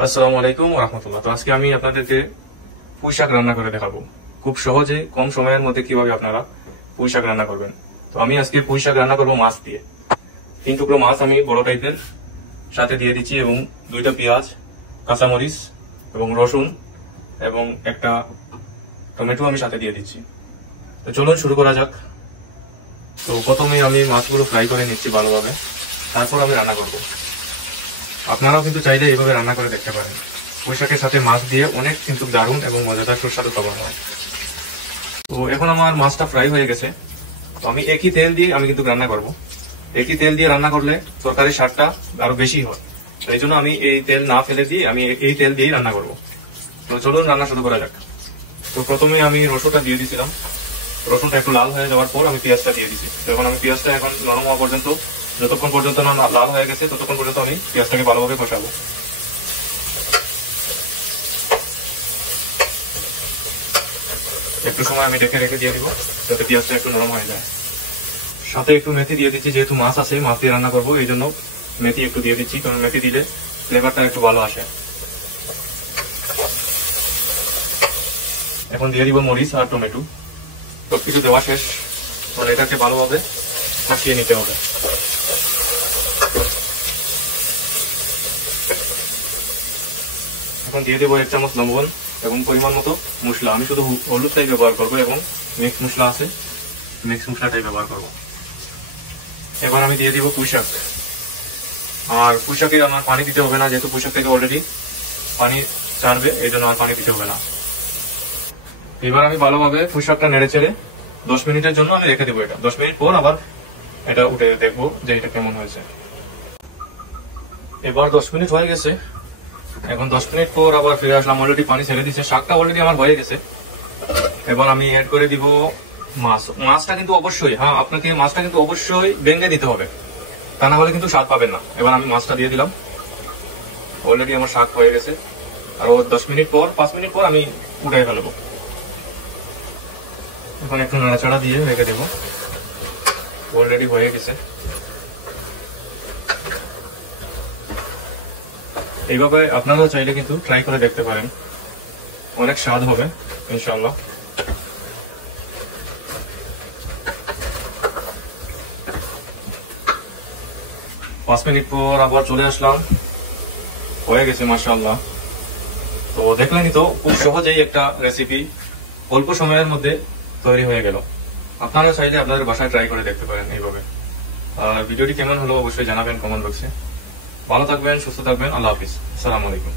আসসালামু আলাইকুম ওয়া রাহমাতুল্লাহ। তো আজকে আমি আপনাদেরকে পুঁই শাক রান্না করে দেখাবো খুব সহজে কম সময়ের মধ্যে কিভাবে আপনারা পুঁই শাক রান্না করবেন। তো আমি আজকে পুঁই শাক রান্না করবো মাছ দিয়ে। 3 টুকরো মাছ আমি বড় টাইপের সাথে দিয়ে দিচ্ছি এবং 2টা পেঁয়াজ, কাঁচামরিচ এবং রসুন এবং একটা টমেটো আমি সাথে দিয়ে দিচ্ছি। তো চলুন শুরু করা যাক। তো প্রথমে আমি মাছগুলো ফ্রাই করে নিচ্ছি ভালোভাবে, তারপর আমি রান্না করবো। আপনারাও কিন্তু চাইলে এইভাবে রান্না করে দেখতে পারেন। পুঁই শাকের সাথে মাছ দিয়ে অনেক কিন্তু দারুণ এবং মজাদার সুস্বাদু খাবার হয়। তো এখন আমার মাছটা ফ্রাই হয়ে গেছে। তো আমি একই তেল দিয়ে আমি কিন্তু রান্না করব। একই তেল দিয়ে রান্না করলে তরকারির স্বাদটা আরো বেশি হয়। এই জন্য আমি এই তেল না ফেলে দিয়ে আমি এই তেল দিয়েই রান্না করব। তো চলুন রান্না শুরু করা যাক। তো প্রথমে আমি রসুনটা দিয়ে দিয়েছিলাম। রসুনটা একটু লাল হয়ে যাওয়ার পর আমি পেঁয়াজটা দিয়ে দিচ্ছি। যখন আমি পেঁয়াজটা এখন নরম হওয়া পর্যন্ত, যতক্ষণ পর্যন্ত না লাল হয়ে গেছে ততক্ষণ পর্যন্ত আমি পেঁয়াজটাকে ভালোভাবে কষাবো। একটু সময় আমি রেখে দিয়ে দিব যাতে পেঁয়াজটা একটু নরম হয়ে যায়। সাথে একটু মেথি দিয়ে দিচ্ছি, যেহেতু মাছ আছে, মাছ দিয়ে রান্না করবো, এই জন্য মেথি একটু দিয়ে দিচ্ছি, কারণ মেথি দিলে ফ্লেভারটা একটু ভালো আসে। এখন দিয়ে দিব মরিচ আর টমেটো। সবকিছু দেওয়া শেষ, মানে এটাকে ভালোভাবে কষিয়ে নিতে হবে। এখন দিয়ে দেবো 1 চামচ লবণ এবং পরিমাণ মতো মশলা। আমি শুধু হলুদটাই ব্যবহার করবো এবং মিক্স মশলা আছে, মিক্স মশলাটাই ব্যবহার করবো। এবার আমি দিয়ে দিব পুঁই শাক। আর পুঁই শাকে আমার পানি দিতে হবে না, যেহেতু পুঁই শাক থেকে অলরেডি পানি ছাড়বে, এই জন্য আর পানি দিতে হবে না। এবার আমি ভালোভাবে পুঁই শাকটা নেড়ে চেড়ে 10 মিনিটের জন্য আমি রেখে দেবো। এটা 10 মিনিট পর আবার এটা উঠে দেখবো যে এটা কেমন হয়েছে। এবার 10 মিনিট হয়ে গেছে। এখন 10 মিনিট পর আবার ফিরে আসলাম। অলরেডি পানি ছেড়ে দিচ্ছে, শাকটা অলরেডি আমার হয়ে গেছে। এবার আমি অ্যাড করে দিব মাছ। মাছটা কিন্তু অবশ্যই, আপনাকে মাছটা কিন্তু অবশ্যই ভেঙে দিতে হবে, তা না হলে কিন্তু স্বাদ পাবেন না। এবার আমি মাছটা দিয়ে দিলাম। অলরেডি আমার শাক হয়ে গেছে। আর 10 মিনিট পর, 5 মিনিট পর আমি উঠাই ফেলবো। এখন একটু নাড়াচাড়া দিয়ে রেখে দেবো। অলরেডি হয়ে গেছে। এইভাবে আপনারাও চাইলে কিন্তু ট্রাই করে দেখতে পারেন, অনেক স্বাদ হবে ইনশাআল্লাহ। পাঁচ মিনিট পর আবার চলে আসলাম, হয়ে গেছে মাশাআল্লাহ। তো দেখলেনই তো, খুব সহজেই একটা রেসিপি অল্প সময়ের মধ্যে তৈরি হয়ে গেল। আপনারা চাইলে আপনাদের বাসায় ট্রাই করে দেখতে পারেন এইভাবে। আর ভিডিওটি কেমন হলো অবশ্যই জানাবেন কমেন্ট বক্সে। ভালো থাকবেন, সুস্থ থাকবেন। আল্লাহ হাফিজ। আসসালামু আলাইকুম।